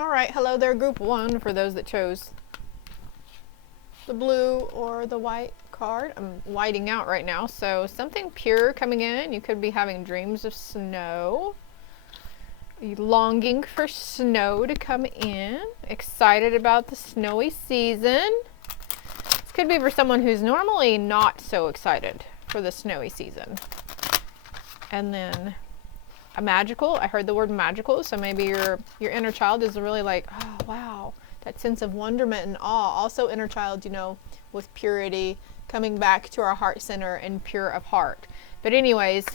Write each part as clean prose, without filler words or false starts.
All right, hello there, group 1, for those that chose the blue or the white card. I'm whiting out right now, so something pure coming in. You could be having dreams of snow. Longing for snow to come in. Excited about the snowy season. This could be for someone who's normally not so excited for the snowy season. And then a magical. I heard the word magical, so maybe your inner child is really like, oh wow, that sense of wonderment and awe. Also inner child, you know, with purity, coming back to our heart center and pure of heart. But anyways,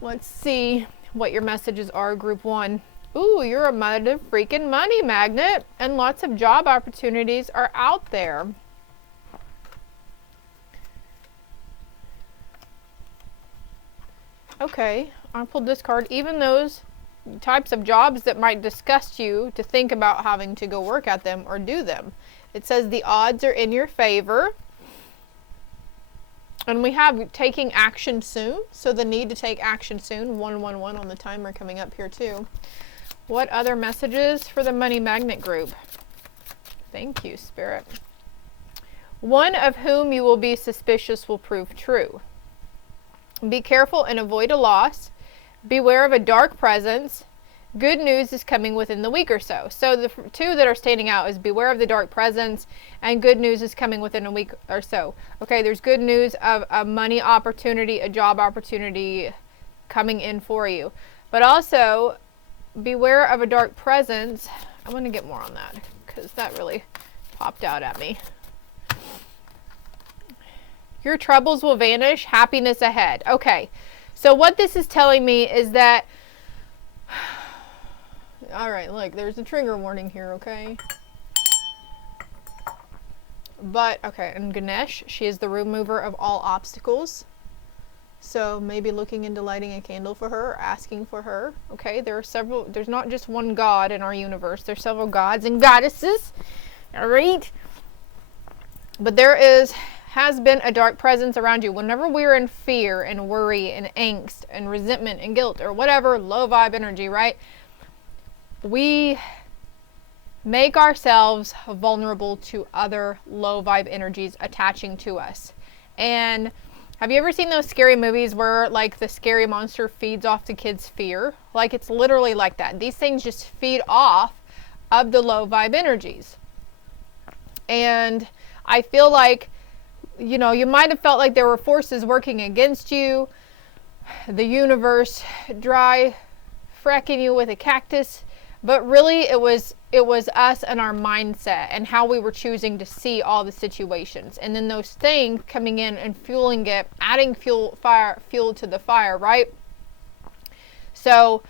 let's see what your messages are, group 1. Ooh, you're a mother freaking money magnet, and lots of job opportunities are out there. Okay, I pulled this card. Even those types of jobs that might disgust you, to think about having to go work at them or do them. It says the odds are in your favor. And we have taking action soon, so the need to take action soon. 111 on the timer coming up here too. What other messages for the money magnet group? Thank you, Spirit. One of whom you will be suspicious will prove true. Be careful and avoid a loss. Beware of a dark presence. Good news is coming within the week or so. So the two that are standing out is beware of the dark presence and good news is coming within a week or so. Okay, there's good news of a money opportunity, a job opportunity coming in for you. But also, beware of a dark presence. I want to get more on that because that really popped out at me. Your troubles will vanish, happiness ahead. Okay, so what this is telling me is that all right, look, there's a trigger warning here, okay? But, okay, and Ganesh, she is the remover of all obstacles. So maybe looking into lighting a candle for her, or asking for her, okay? There are several, there's not just one God in our universe. There's several gods and goddesses, all right? But there has been a dark presence around you. Whenever we're in fear and worry and angst and resentment and guilt or whatever, low vibe energy, right? We make ourselves vulnerable to other low vibe energies attaching to us. And have you ever seen those scary movies where like the scary monster feeds off the kid's fear? Like it's literally like that. These things just feed off of the low vibe energies. And I feel like, you know, you might have felt like there were forces working against you. The universe dry fracking you with a cactus. But really, it was us and our mindset and how we were choosing to see all the situations. And then those things coming in and fueling it, adding fuel to the fire, right? So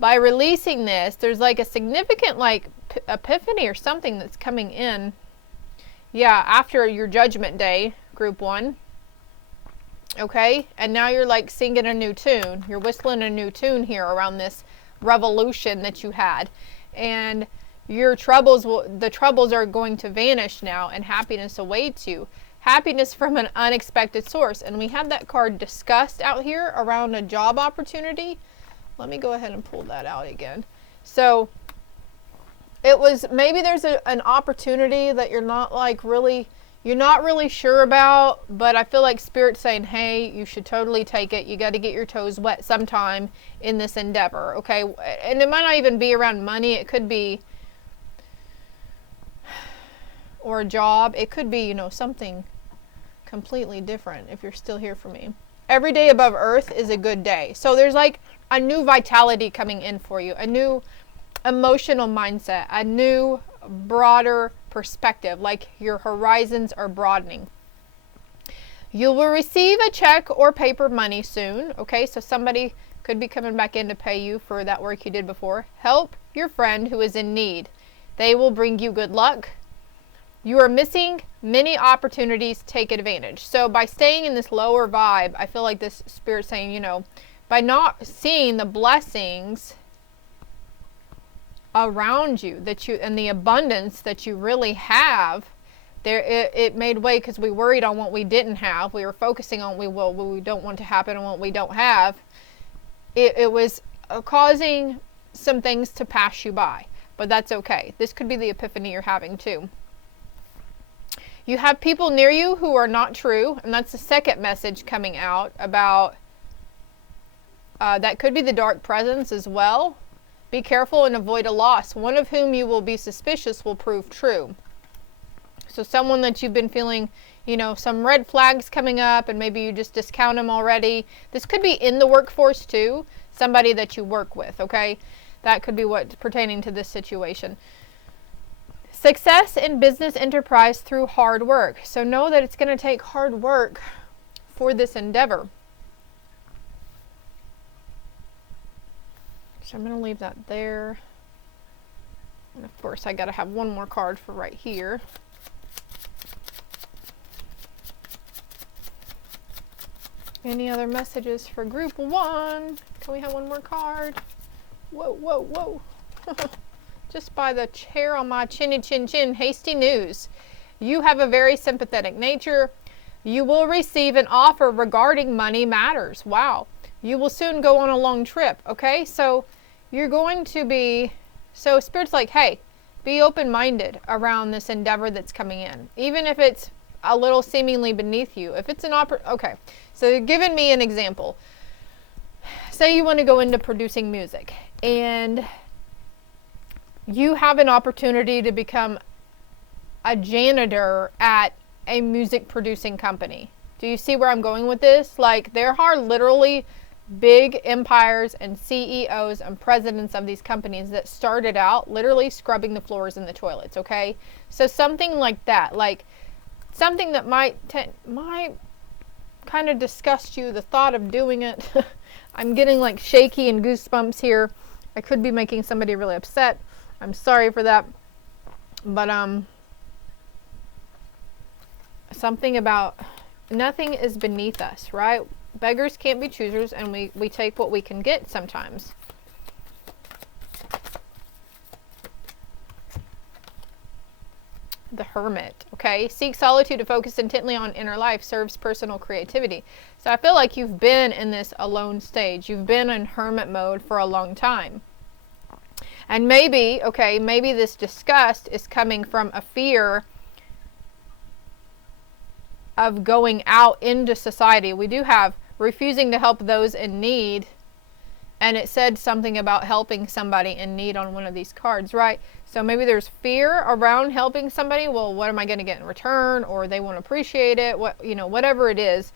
by releasing this, there's like a significant like epiphany or something that's coming in. Yeah, after your judgment day, group 1. Okay? And now you're like singing a new tune. You're whistling a new tune here around this revolution that you had, and your troubles the troubles are going to vanish now, and happiness awaits you. Happiness from an unexpected source. And we have that card discussed out here around a job opportunity. Let me go ahead and pull that out again. So it was, maybe there's an opportunity that you're not really sure about, but I feel like Spirit's saying, hey, you should totally take it. You got to get your toes wet sometime in this endeavor, okay? And it might not even be around money. It could be, or a job. It could be, you know, something completely different if you're still here for me. Every day above earth is a good day. So there's like a new vitality coming in for you, a new emotional mindset, a new broader perspective, like your horizons are broadening. You will receive a check or paper money soon, okay? So somebody could be coming back in to pay you for that work you did before. Help your friend who is in need. They will bring you good luck. You are missing many opportunities. Take advantage. So by staying in this lower vibe, I feel like this Spirit's saying, you know, by not seeing the blessings around you and the abundance that you really have, it made way because we worried on what we didn't have. We were focusing on what we don't want to happen and what we don't have. It was causing some things to pass you by. but that's okay. This could be the epiphany you're having too. You have people near you who are not true, and that's the second message coming out about, that could be the dark presence as well. Be careful and avoid a loss. One of whom you will be suspicious will prove true. So someone that you've been feeling, you know, some red flags coming up, and maybe you just discount them already. This could be in the workforce too. Somebody that you work with, okay? That could be what's pertaining to this situation. Success in business enterprise through hard work. So know that it's going to take hard work for this endeavor. So I'm going to leave that there. And of course, I got to have one more card for right here. Any other messages for group 1? Can we have one more card? Whoa, whoa, whoa. Just by the chair on my chinny chin chin. Hasty news. You have a very sympathetic nature. You will receive an offer regarding money matters. Wow. You will soon go on a long trip. Okay, so you're going to be, so Spirit's like, hey, be open-minded around this endeavor that's coming in. Even if it's a little seemingly beneath you. If it's an okay, so you're giving me an example. Say you want to go into producing music, and you have an opportunity to become a janitor at a music producing company. Do you see where I'm going with this? Like, there are literally big empires and CEOs and presidents of these companies that started out literally scrubbing the floors in the toilets, okay? So something like that, like something that might kind of disgust you, the thought of doing it. I'm getting like shaky and goosebumps here. I could be making somebody really upset. I'm sorry for that. But something about nothing is beneath us, right? Beggars can't be choosers, and we take what we can get sometimes. The Hermit, okay? Seek solitude to focus intently on inner life, serves personal creativity. So I feel like you've been in this alone stage. You've been in hermit mode for a long time. And maybe, okay, maybe this disgust is coming from a fear of going out into society. We do have refusing to help those in need, and it said something about helping somebody in need on one of these cards, right? So maybe there's fear around helping somebody. Well, what am I going to get in return? Or they won't appreciate it, what, you know, whatever it is.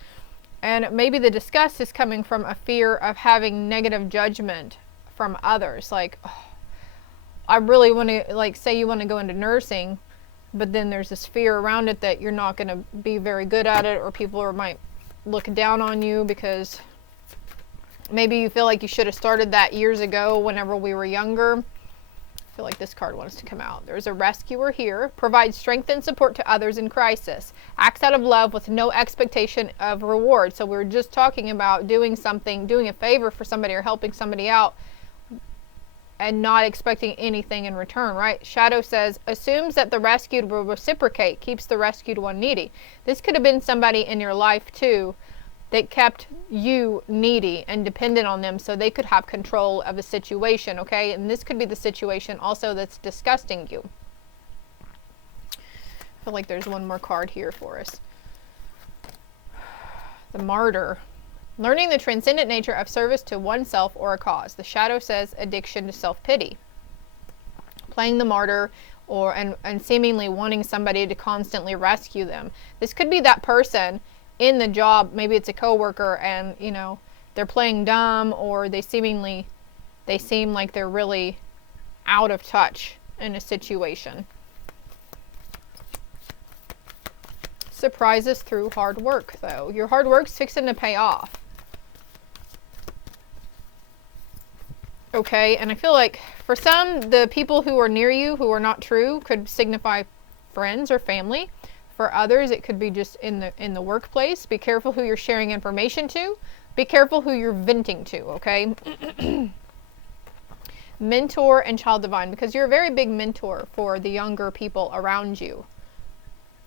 And maybe the disgust is coming from a fear of having negative judgment from others. Like, oh, I really want to, like, say you want to go into nursing, but then there's this fear around it that you're not going to be very good at it, or people might look down on you because maybe you feel like you should have started that years ago whenever we were younger. I feel like this card wants to come out. There's a rescuer here. Provides strength and support to others in crisis. Acts out of love with no expectation of reward. So we were just talking about doing something, doing a favor for somebody or helping somebody out and not expecting anything in return, right? Shadow says, assumes that the rescued will reciprocate, keeps the rescued one needy. This could have been somebody in your life too that kept you needy and dependent on them so they could have control of a situation, okay? And this could be the situation also that's disgusting you. I feel like there's one more card here for us. The Martyr. Learning the transcendent nature of service to oneself or a cause. The Shadow says addiction to self-pity. Playing the martyr and seemingly wanting somebody to constantly rescue them. This could be that person in the job. Maybe it's a coworker and, you know, they're playing dumb, or they seem like they're really out of touch in a situation. Surprises through hard work, though. Your hard work's fixing to pay off. Okay, and I feel like for some, the people who are near you who are not true could signify friends or family. For others, it could be just in the workplace. Be careful who you're sharing information to. Be careful who you're venting to, okay? Mentor and child divine, because you're a very big mentor for the younger people around you.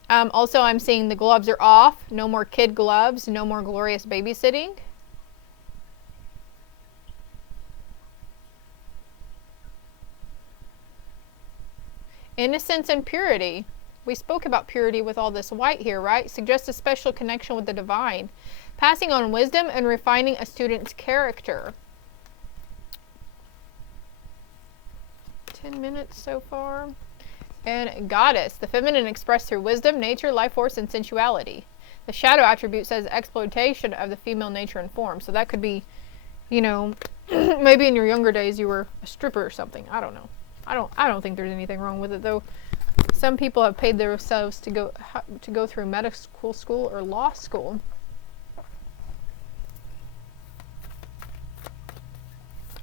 Also, I'm seeing the gloves are off. No more kid gloves. No more glorious babysitting. Innocence and purity. We spoke about purity with all this white here, right? Suggests a special connection with the divine. Passing on wisdom and refining a student's character. 10 minutes so far. And goddess. The feminine expressed through wisdom, nature, life force, and sensuality. The shadow attribute says exploitation of the female nature and form. So that could be, you know, maybe in your younger days you were a stripper or something. I don't know. I don't think there's anything wrong with it, though. Some people have paid themselves to go through medical school or law school.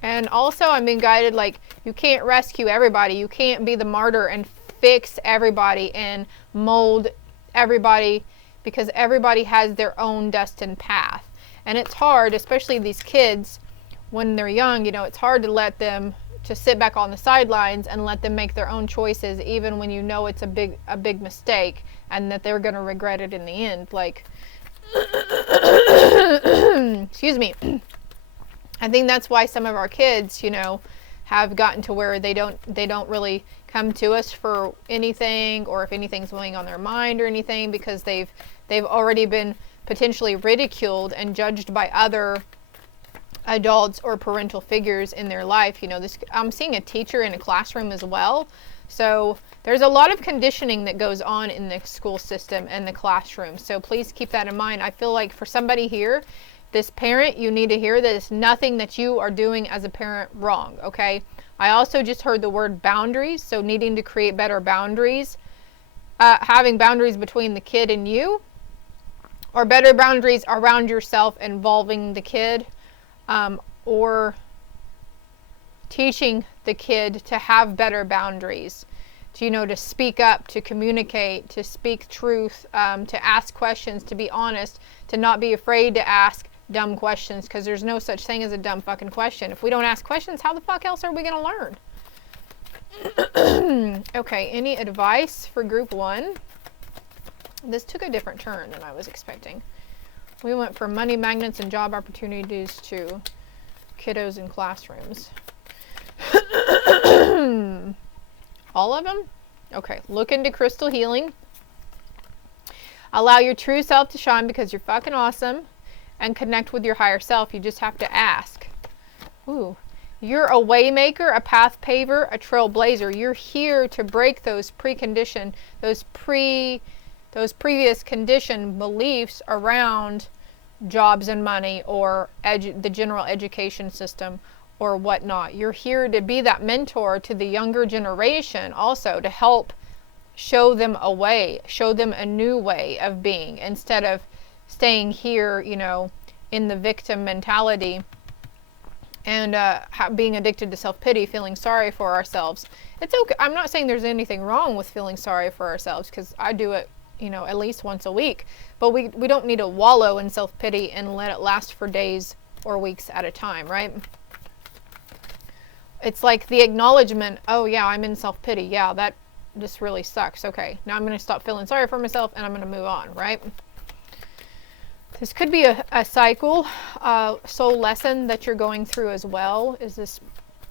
And also I'm being guided, like, you can't rescue everybody. You can't be the martyr and fix everybody and mold everybody, because everybody has their own destined path. And it's hard, especially these kids when they're young, you know, it's hard to let them to sit back on the sidelines and let them make their own choices, even when you know it's a big mistake and that they're going to regret it in the end. Like, excuse me. I think that's why some of our kids, you know, have gotten to where they don't really come to us for anything, or if anything's weighing on their mind or anything, because they've already been potentially ridiculed and judged by other adults or parental figures in their life. You know, this, I'm seeing a teacher in a classroom as well. So there's a lot of conditioning that goes on in the school system and the classroom. So please keep that in mind. I feel like for somebody here, this parent, you need to hear that it's nothing that you are doing as a parent wrong, okay? I also just heard the word boundaries, so needing to create better boundaries, having boundaries between the kid and you, or better boundaries around yourself involving the kid, or teaching the kid to have better boundaries, to, you know, to speak up, to communicate, to speak truth, to ask questions, to be honest, to not be afraid to ask dumb questions, because there's no such thing as a dumb fucking question. If we don't ask questions, how the fuck else are we going to learn? Okay, any advice for group 1? This took a different turn than I was expecting. We went from money magnets and job opportunities to kiddos in classrooms. All of them? Okay, look into crystal healing. Allow your true self to shine because you're fucking awesome. And connect with your higher self. You just have to ask. Ooh. You're a waymaker, a path paver, a trailblazer. You're here to break those preconditioned, those previous conditioned beliefs around jobs and money, or the general education system, or whatnot. You're here to be that mentor to the younger generation, also to help show them a way, show them a new way of being, instead of staying here, you know, in the victim mentality and being addicted to self-pity, feeling sorry for ourselves. It's okay. I'm not saying there's anything wrong with feeling sorry for ourselves, because I do it, you know, at least once a week. But we don't need to wallow in self-pity and let it last for days or weeks at a time, right? It's like the acknowledgement, oh yeah, I'm in self-pity. Yeah, that just really sucks. Okay, now I'm going to stop feeling sorry for myself and I'm going to move on, right? This could be a cycle, soul lesson that you're going through as well, is this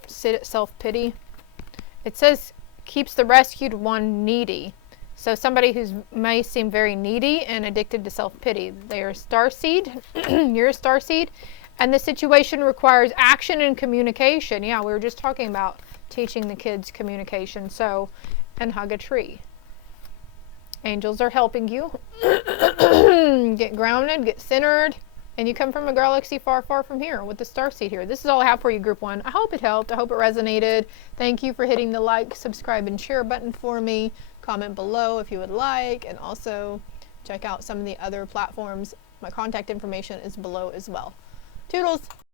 self-pity. It says, keeps the rescued one needy. So somebody who may seem very needy and addicted to self-pity. They're a starseed, you're a starseed, and the situation requires action and communication. Yeah, we were just talking about teaching the kids communication. So, and hug a tree. Angels are helping you. Get grounded, get centered, and you come from a galaxy far, far from here with the starseed here. This is all I have for you, group 1. I hope it helped. I hope it resonated. Thank you for hitting the like, subscribe, and share button for me. Comment below if you would like, and also check out some of the other platforms. My contact information is below as well. Toodles!